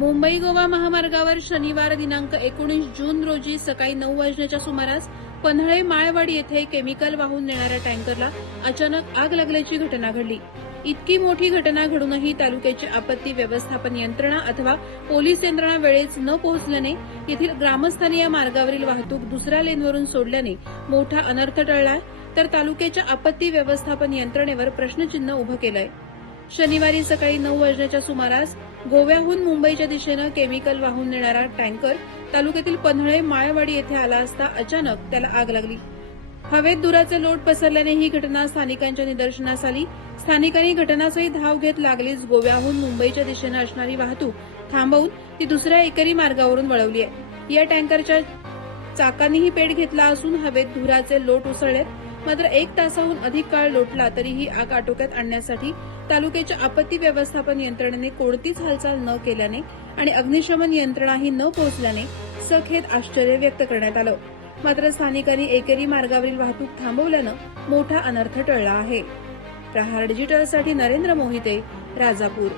मुंबई गोवा महामार्गावर शनिवार दिनांक एकोणीस जून रोजी सकाळी नऊ वाजण्याच्या सुमारास पन्हाळे माळवाडी येथे केमिकल वाहून नेणाऱ्या टँकरला अचानक आग लागल्याची घटना घडली. इतकी मोठी घटना घडूनही तालुक्याची आपत्ती व्यवस्थापन यंत्रणा अथवा पोलीस यंत्रणा वेळेस न पोहोचल्याने येथील ग्रामस्थांनी या मार्गावरील वाहतूक दुसऱ्या लेनवरून सोडल्याने मोठा अनर्थ टळलाय तर तालुक्याच्या आपत्ती व्यवस्थापन यंत्रणेवर प्रश्नचिन्ह उभं केलंय. शनिवारी सकाळी नऊ वाजण्याच्या सुमारास गोव्याहून मुंबईच्या दिशेनं केमिकल वाहून नेणारा टँकर तालुक्यातील पन्हळे माळवाडी येथे आला असता अचानक त्याला आग लागली. हवेत दुराचे लोट पसरल्याने ही घटना स्थानिकांच्या निदर्शनास आली. स्थानिकांनी घटनास्थळी धाव घेत लागलीच गोव्याहून मुंबईच्या दिशेनं असणारी वाहतूक थांबवून ती दुसऱ्या एकरी मार्गावरून वळवली आहे. या टँकरच्या चाकांनीही पेट घेतला असून हवेत धुराचे लोट उसळलेत. मात्र एक तासाहून अधिक काळ लोटला तरीही आग आटोक्यात आणण्यासाठी तालुक्याच्या आपत्ती व्यवस्थापन यंत्रणेने कोणतीच हालचाल न केल्याने आणि अग्निशमन यंत्रणाही न पोहोचल्याने सखेत आश्चर्य व्यक्त करण्यात आलं. मात्र स्थानिकांनी एकेरी मार्गावरील वाहतूक थांबवल्यानं मोठा अनर्थ टळला आहे. प्रहार डिजिटलसाठी नरेंद्र मोहिते राजापूर.